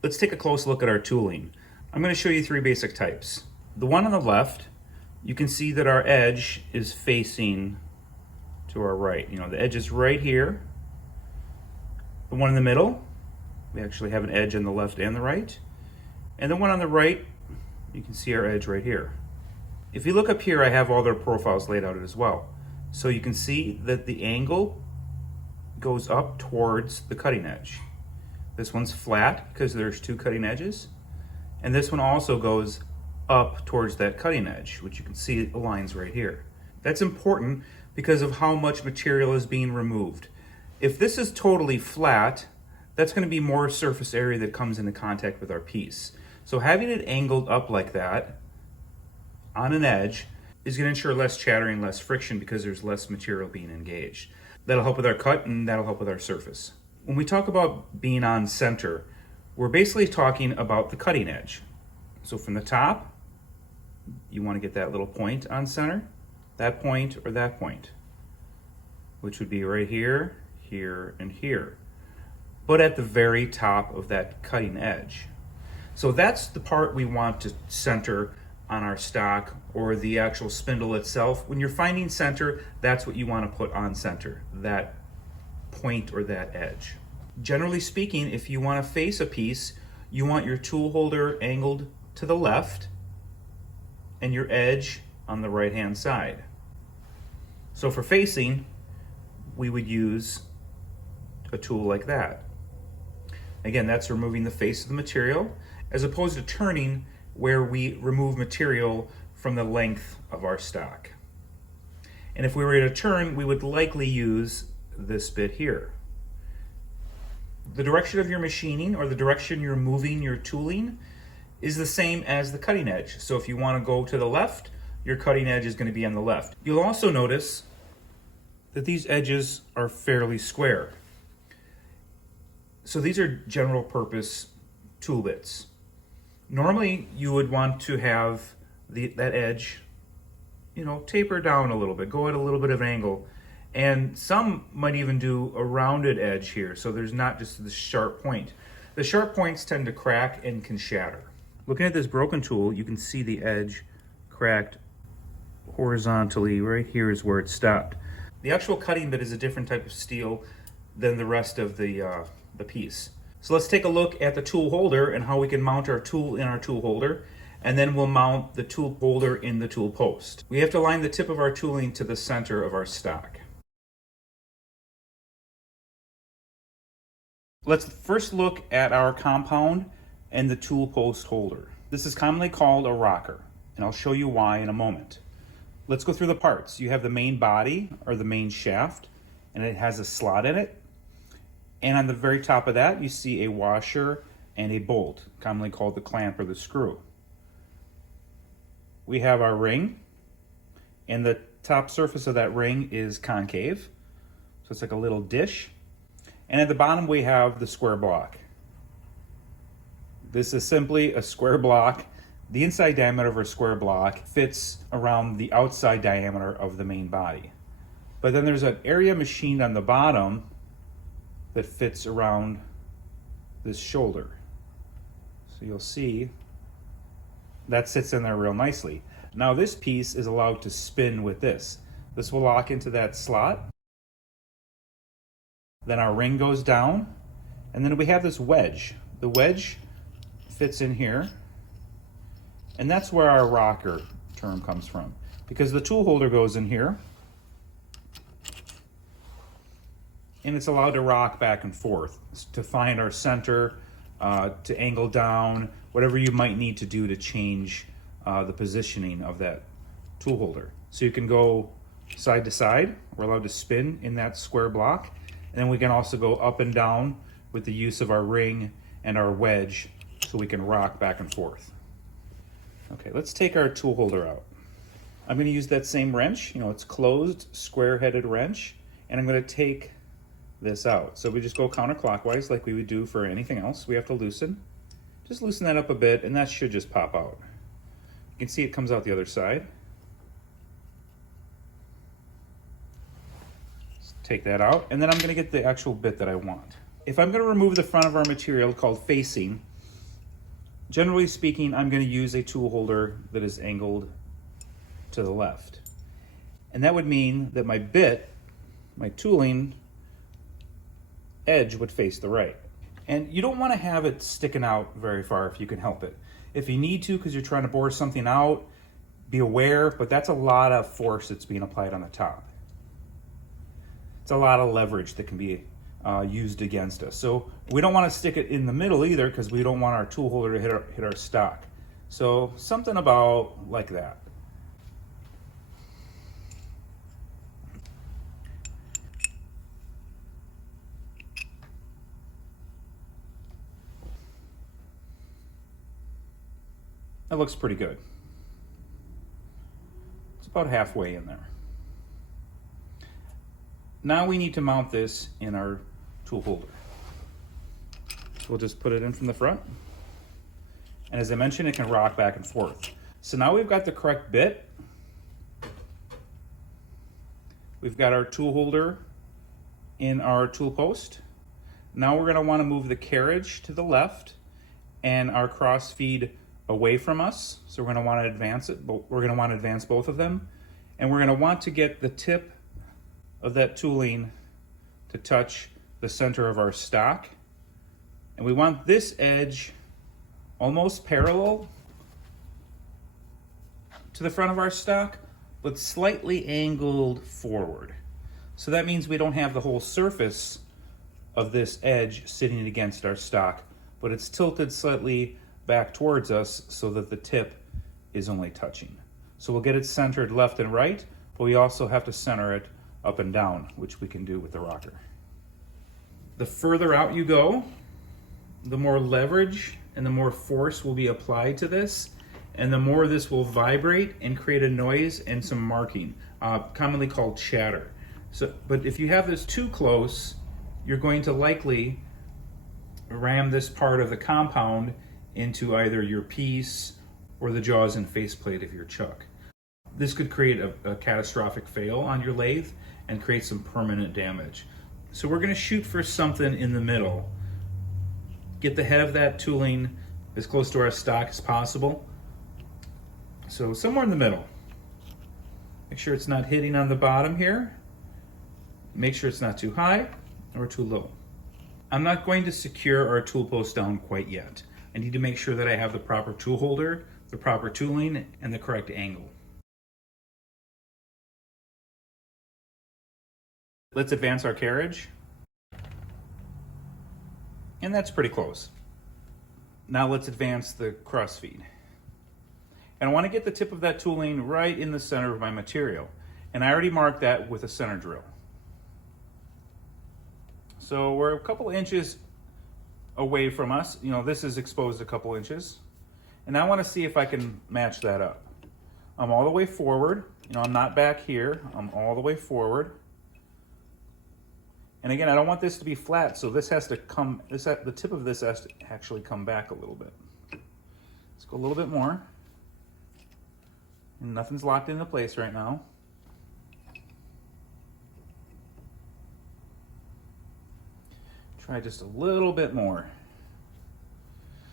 Let's take a close look at our tooling. I'm going to show you three basic types. The one on the left, you can see that our edge is facing to our right. You know, the edge is right here. The one in the middle, we actually have an edge on the left and the right. And the one on the right, you can see our edge right here. If you look up here, I have all their profiles laid out as well. So you can see that the angle goes up towards the cutting edge. This one's flat because there's two cutting edges. And this one also goes up towards that cutting edge, which you can see aligns right here. That's important because of how much material is being removed. If this is totally flat, that's going to be more surface area that comes into contact with our piece. So having it angled up like that on an edge is going to ensure less chattering, less friction because there's less material being engaged. That'll help with our cut and that'll help with our surface. When we talk about being on center, we're basically talking about the cutting edge. So from the top, you want to get that little point on center, that point or that point, which would be right here, here, and here, but at the very top of that cutting edge. So that's the part we want to center on our stock or the actual spindle itself. When you're finding center, that's what you want to put on center, that point or that edge. Generally speaking, if you want to face a piece, you want your tool holder angled to the left and your edge on the right hand side. So for facing, we would use a tool like that. Again, that's removing the face of the material, as opposed to turning, where we remove material from the length of our stock. And if we were to turn, we would likely use this bit here. The direction of your machining, or the direction you're moving your tooling, is the same as the cutting edge. So if you want to go to the left, your cutting edge is going to be on the left. You'll also notice that these edges are fairly square. So these are general purpose tool bits. Normally you would want to have that edge, you know, taper down a little bit, go at a little bit of an angle. And some might even do a rounded edge here, so there's not just the sharp point. The sharp points tend to crack and can shatter. Looking at this broken tool, you can see the edge cracked horizontally. Right here is where it stopped. The actual cutting bit is a different type of steel than the rest of the piece. So let's take a look at the tool holder and how we can mount our tool in our tool holder, and then we'll mount the tool holder in the tool post. We have to align the tip of our tooling to the center of our stock. Let's first look at our compound and the tool post holder. This is commonly called a rocker, and I'll show you why in a moment. Let's go through the parts. You have the main body, or the main shaft, and it has a slot in it. And on the very top of that, you see a washer and a bolt, commonly called the clamp or the screw. We have our ring, and the top surface of that ring is concave, so it's like a little dish. And at the bottom, we have the square block. This is simply a square block. The inside diameter of a square block fits around the outside diameter of the main body. But then there's an area machined on the bottom that fits around this shoulder. So you'll see that sits in there real nicely. Now this piece is allowed to spin with this. This will lock into that slot. Then our ring goes down, and then we have this wedge. The wedge fits in here, and that's where our rocker term comes from, because the tool holder goes in here, and it's allowed to rock back and forth to find our center, to angle down, whatever you might need to do to change the positioning of that tool holder. So you can go side to side. We're allowed to spin in that square block. And then we can also go up and down with the use of our ring and our wedge, so we can rock back and forth. Okay, let's take our tool holder out. I'm going to use that same wrench. You know, it's closed, square-headed wrench, and I'm going to take this out. So we just go counterclockwise like we would do for anything else. We have to loosen. Just loosen that up a bit, and that should just pop out. You can see it comes out the other side. Take that out, and then I'm going to get the actual bit that I want. If I'm going to remove the front of our material called facing, Generally speaking, I'm going to use a tool holder that is angled to the left. And that would mean that my bit, my tooling edge would face the right. And you don't want to have it sticking out very far if you can help it. If you need to because you're trying to bore something out, be aware, but that's a lot of force that's being applied on the top. It's a lot of leverage that can be used against us. So we don't want to stick it in the middle either because we don't want our tool holder to hit our stock. So something about like that. That looks pretty good. It's about halfway in there. Now we need to mount this in our tool holder. So we'll just put it in from the front. And as I mentioned, it can rock back and forth. So now we've got the correct bit. We've got our tool holder in our tool post. Now we're going to want to move the carriage to the left and our cross feed away from us. So we're going to want to advance it, but we're going to want to advance both of them. And we're going to want to get the tip of that tooling to touch the center of our stock. And we want this edge almost parallel to the front of our stock, but slightly angled forward. So that means we don't have the whole surface of this edge sitting against our stock, but it's tilted slightly back towards us so that the tip is only touching. So we'll get it centered left and right, but we also have to center it up and down, which we can do with the rocker. The further out you go, the more leverage and the more force will be applied to this, and the more this will vibrate and create a noise and some marking, commonly called chatter. But if you have this too close, you're going to likely ram this part of the compound into either your piece or the jaws and faceplate of your chuck. This could create a catastrophic fail on your lathe and create some permanent damage. So we're going to shoot for something in the middle. Get the head of that tooling as close to our stock as possible. So somewhere in the middle. Make sure it's not hitting on the bottom here. Make sure it's not too high or too low. I'm not going to secure our tool post down quite yet. I need to make sure that I have the proper tool holder, the proper tooling, and the correct angle. Let's advance our carriage. And that's pretty close. Now let's advance the cross feed. And I want to get the tip of that tooling right in the center of my material. And I already marked that with a center drill. So we're a couple inches away from us. You know, this is exposed a couple inches. And I want to see if I can match that up. I'm all the way forward. You know, I'm not back here. I'm all the way forward. And again, I don't want this to be flat, so this has to come, the tip of this has to actually come back a little bit. Let's go a little bit more. And nothing's locked into place right now. Try just a little bit more.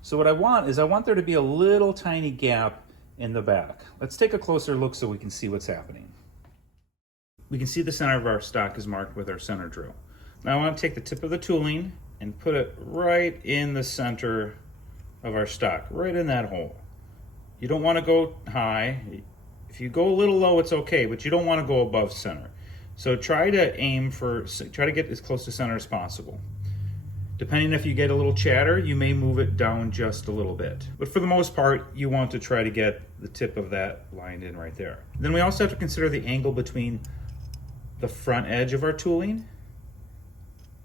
So what I want is I want there to be a little tiny gap in the back. Let's take a closer look so we can see what's happening. We can see the center of our stock is marked with our center drill. Now I want to take the tip of the tooling and put it right in the center of our stock, right in that hole. You don't want to go high. If you go a little low, it's okay, but you don't want to go above center. So try to get as close to center as possible. Depending if you get a little chatter, you may move it down just a little bit. But for the most part, you want to try to get the tip of that lined in right there. Then we also have to consider the angle between the front edge of our tooling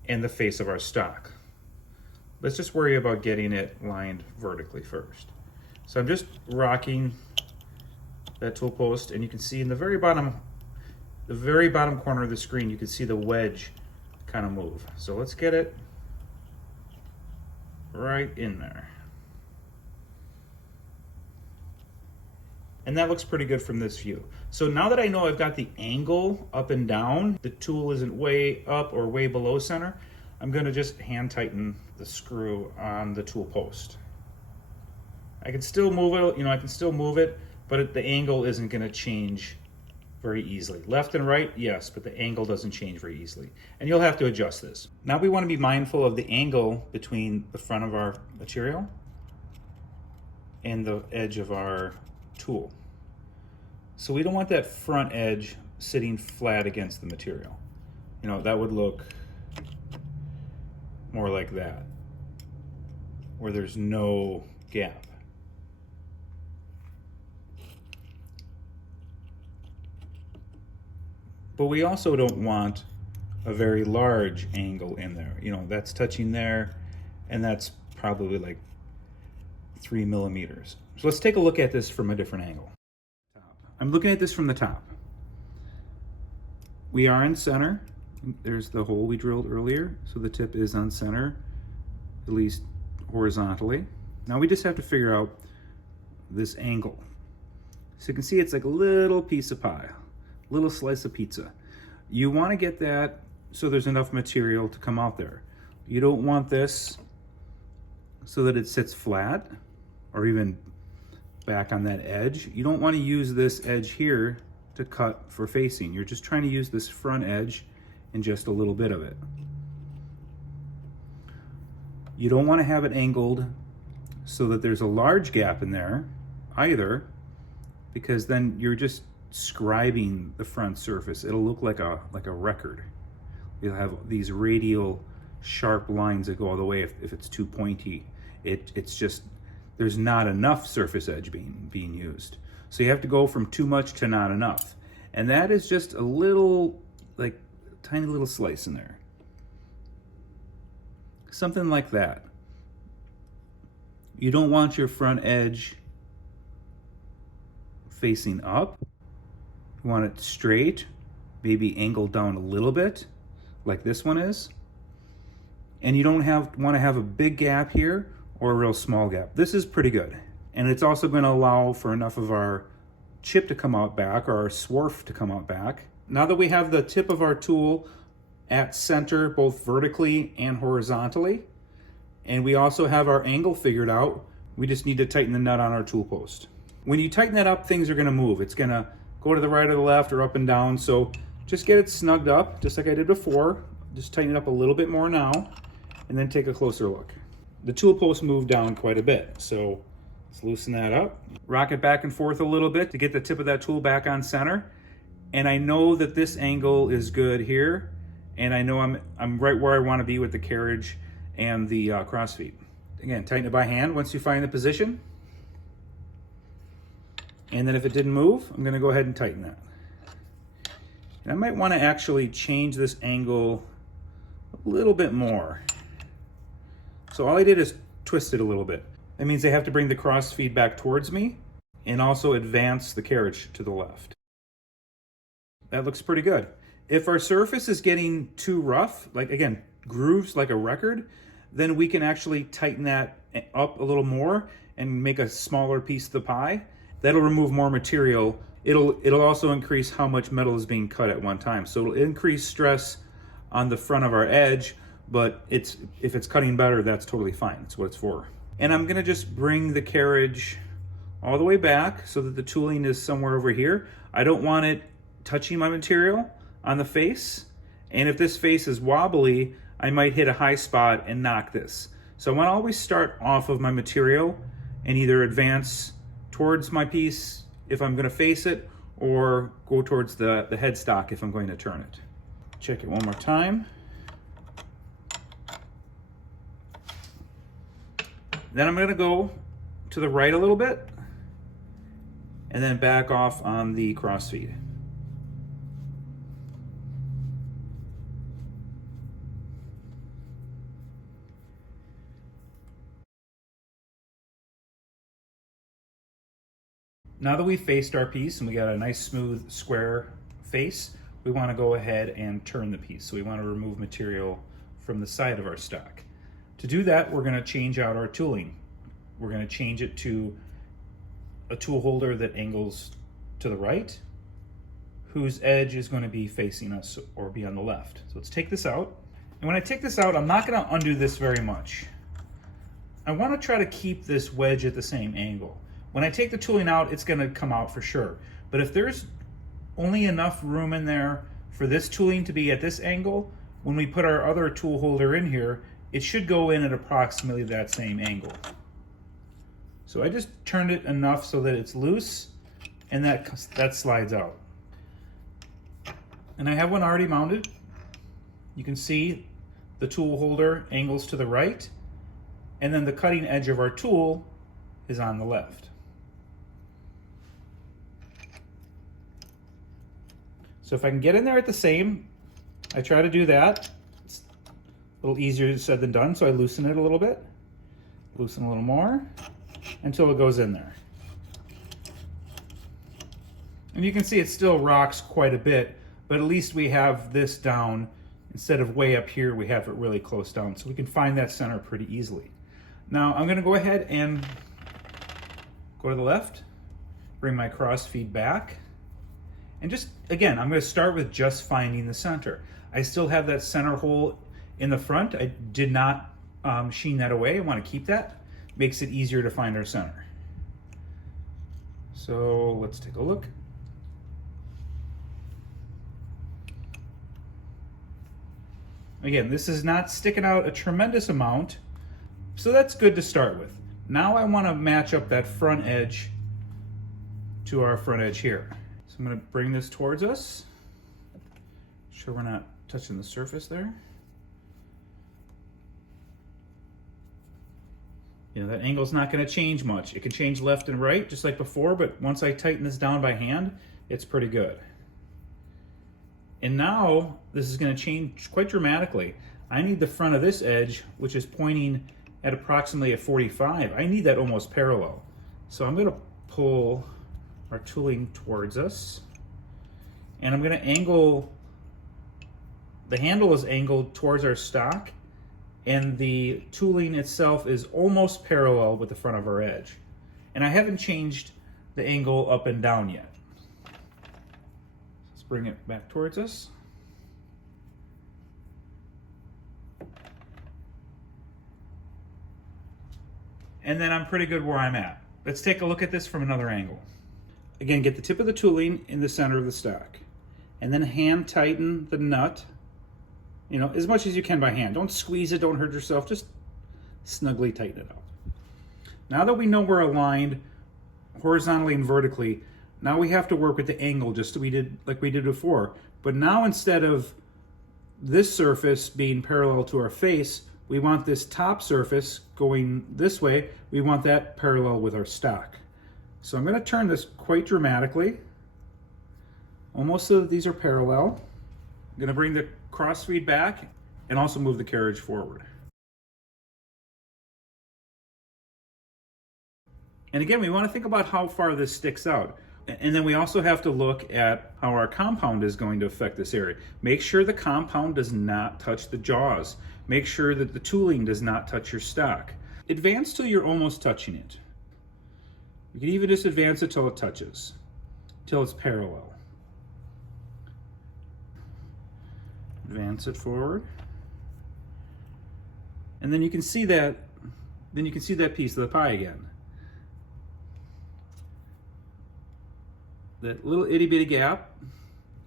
and the face of our stock. Let's just worry about getting it lined vertically first. So I'm just rocking that tool post, and you can see in the very bottom corner of the screen, you can see the wedge kind of move. So let's get it right in there. And that looks pretty good from this view. So now that I know I've got the angle up and down, the tool isn't way up or way below center, I'm going to just hand tighten the screw on the tool post. I can still move it, I can still move it, but the angle isn't going to change very easily. Left and right, yes, but the angle doesn't change very easily. And you'll have to adjust this. Now we want to be mindful of the angle between the front of our material and the edge of our tool. So we don't want that front edge sitting flat against the material. That would look more like that, where there's no gap. But we also don't want a very large angle in there. That's touching there, and that's probably like 3 millimeters. So let's take a look at this from a different angle. I'm looking at this from the top. We are in center. There's the hole we drilled earlier, so the tip is on center, at least horizontally. Now we just have to figure out this angle. So you can see it's like a little piece of pie, little slice of pizza. You want to get that so there's enough material to come out there. You don't want this so that it sits flat or even back on that edge. You don't want to use this edge here to cut for facing. You're just trying to use this front edge and just a little bit of it. You don't want to have it angled so that there's a large gap in there either, because then you're just scribing the front surface. It'll look like a record. You'll have these radial sharp lines that go all the way if it's too pointy. It's just, there's not enough surface edge being used. So you have to go from too much to not enough. And that is just a little, like tiny little slice in there. Something like that. You don't want your front edge facing up. You want it straight, maybe angled down a little bit, like this one is. And you don't want to have a big gap here or a real small gap. This is pretty good. And it's also going to allow for enough of our chip to come out back, or our swarf to come out back. Now that we have the tip of our tool at center, both vertically and horizontally, and we also have our angle figured out, we just need to tighten the nut on our tool post. When you tighten that up, things are going to move. It's going to go to the right or the left or up and down. So just get it snugged up, just like I did before. Just tighten it up a little bit more now, and then take a closer look. The tool post moved down quite a bit, so let's loosen that up. Rock it back and forth a little bit to get the tip of that tool back on center. And I know that this angle is good here, and I know I'm right where I want to be with the carriage and the crossfeet. Again, tighten it by hand once you find the position. And then if it didn't move, I'm going to go ahead and tighten that. And I might want to actually change this angle a little bit more. So all I did is twist it a little bit. That means I have to bring the cross feed back towards me and also advance the carriage to the left. That looks pretty good. If our surface is getting too rough, like again, grooves like a record, then we can actually tighten that up a little more and make a smaller piece of the pie. That'll remove more material. It'll also increase how much metal is being cut at one time. So it'll increase stress on the front of our edge, but if it's cutting better, that's totally fine. That's what it's for. And I'm gonna just bring the carriage all the way back so that the tooling is somewhere over here. I don't want it touching my material on the face. And if this face is wobbly, I might hit a high spot and knock this. So I want to always start off of my material and either advance towards my piece if I'm going to face it, or go towards the headstock if I'm going to turn it. Check it one more time. Then I'm going to go to the right a little bit and then back off on the crossfeed. Now that we've faced our piece and we got a nice smooth square face, we want to go ahead and turn the piece. So we want to remove material from the side of our stock. To do that, we're going to change out our tooling. We're going to change it to a tool holder that angles to the right, whose edge is going to be facing us or be on the left. So let's take this out. And when I take this out, I'm not going to undo this very much. I want to try to keep this wedge at the same angle. When I take the tooling out, it's going to come out for sure. But if there's only enough room in there for this tooling to be at this angle, when we put our other tool holder in here, it should go in at approximately that same angle. So I just turned it enough so that it's loose and that slides out. And I have one already mounted. You can see the tool holder angles to the right, and then the cutting edge of our tool is on the left. So if I can get in there at the same, I try to do that. It's a little easier said than done, so I loosen it a little bit. Loosen a little more until it goes in there. And you can see it still rocks quite a bit, but at least we have this down. Instead of way up here, we have it really close down, so we can find that center pretty easily. Now I'm gonna go ahead and go to the left, bring my cross feed back, and just, again, I'm gonna start with just finding the center. I still have that center hole in the front. I did not sheen that away. I wanna keep that. Makes it easier to find our center. So let's take a look. Again, this is not sticking out a tremendous amount, so that's good to start with. Now I want to match up that front edge to our front edge here. So I'm going to bring this towards us. Make sure we're not touching the surface there. You know, that angle's not going to change much. It can change left and right, just like before, but once I tighten this down by hand, it's pretty good. And now this is going to change quite dramatically. I need the front of this edge, which is pointing at approximately a 45. I need that almost parallel. So I'm going to pull our tooling towards us, and I'm going to angle, the handle is angled towards our stock, and the tooling itself is almost parallel with the front of our edge. And I haven't changed the angle up and down yet. Let's bring it back towards us. And then I'm pretty good where I'm at. Let's take a look at this from another angle. Again, get the tip of the tooling in the center of the stock, and then hand tighten the nut, you know, as much as you can by hand. Don't squeeze it, don't hurt yourself, just snugly tighten it out. Now that we know we're aligned horizontally and vertically, now we have to work with the angle just like we did before. But now instead of this surface being parallel to our face, we want this top surface going this way. We want that parallel with our stock. So I'm going to turn this quite dramatically, almost so that these are parallel. I'm going to bring the cross feed back and also move the carriage forward. And again, we want to think about how far this sticks out. And then we also have to look at how our compound is going to affect this area. Make sure the compound does not touch the jaws. Make sure that the tooling does not touch your stock. Advance till you're almost touching it. You can even just advance it till it touches, till it's parallel. Advance it forward. And then you can see that, piece of the pie again. That little itty bitty gap.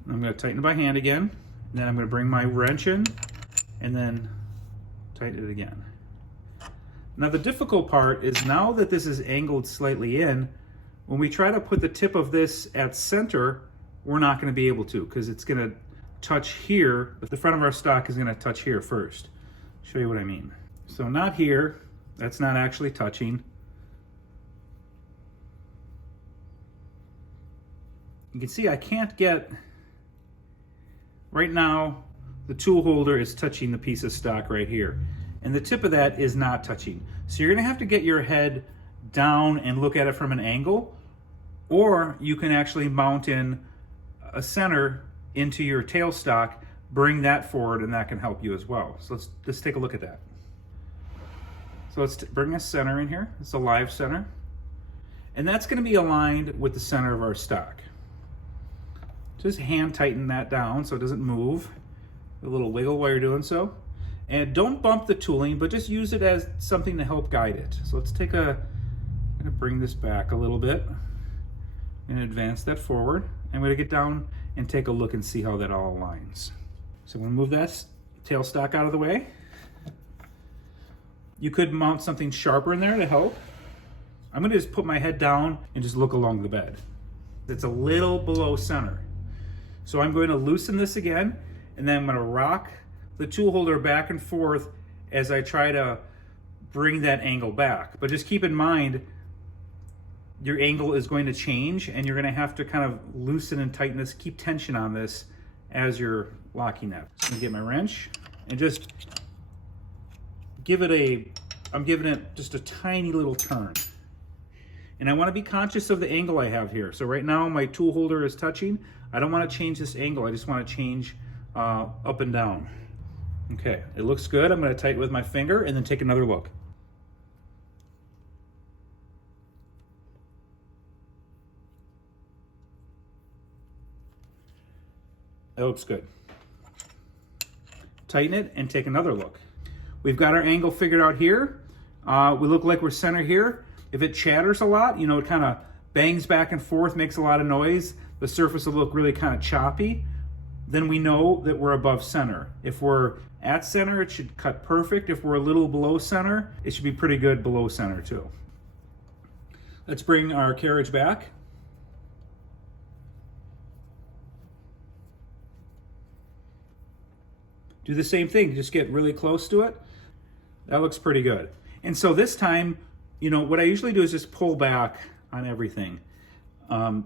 I'm going to tighten it by hand again. And then I'm going to bring my wrench in and then tighten it again. Now the difficult part is, now that this is angled slightly in, when we try to put the tip of this at center, we're not going to be able to, because it's going to touch here. The front of our stock is going to touch here first. Show you what I mean. So not here, that's not actually touching. You can see I can't get, right now, the tool holder is touching the piece of stock right here. And the tip of that is not touching. So you're gonna have to get your head down and look at it from an angle, or you can actually mount in a center into your tailstock, bring that forward, and that can help you as well. So let's take a look at that. So let's bring a center in here. It's a live center. And that's gonna be aligned with the center of our stock. Just hand tighten that down so it doesn't move. A little wiggle while you're doing so. And don't bump the tooling, but just use it as something to help guide it. So let's I'm gonna bring this back a little bit and advance that forward. I'm gonna get down and take a look and see how that all aligns. So I'm gonna move that tailstock out of the way. You could mount something sharper in there to help. I'm gonna just put my head down and just look along the bed. It's a little below center. So I'm going to loosen this again, and then I'm gonna rock the tool holder back and forth as I try to bring that angle back. But just keep in mind, your angle is going to change and you're gonna have to kind of loosen and tighten this, keep tension on this as you're locking that. So I'm gonna get my wrench and just I'm giving it just a tiny little turn. And I wanna be conscious of the angle I have here. So right now my tool holder is touching. I don't wanna change this angle, I just wanna change up and down. Okay, it looks good. I'm gonna tighten with my finger and then take another look. That looks good. Tighten it and take another look. We've got our angle figured out here. We look like we're center here. If it chatters a lot, you know, it kind of bangs back and forth, makes a lot of noise, the surface will look really kind of choppy, then we know that we're above center. If we're at center, it should cut perfect. If we're a little below center, it should be pretty good below center too. Let's bring our carriage back. Do the same thing, just get really close to it. That looks pretty good. And so this time, you know, what I usually do is just pull back on everything.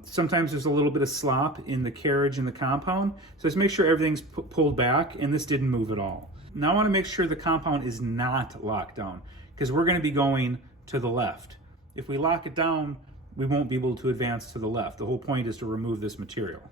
Sometimes there's a little bit of slop in the carriage and the compound, so just make sure everything's pulled back, and this didn't move at all. Now I want to make sure the compound is not locked down, because we're going to be going to the left. If we lock it down, we won't be able to advance to the left. The whole point is to remove this material.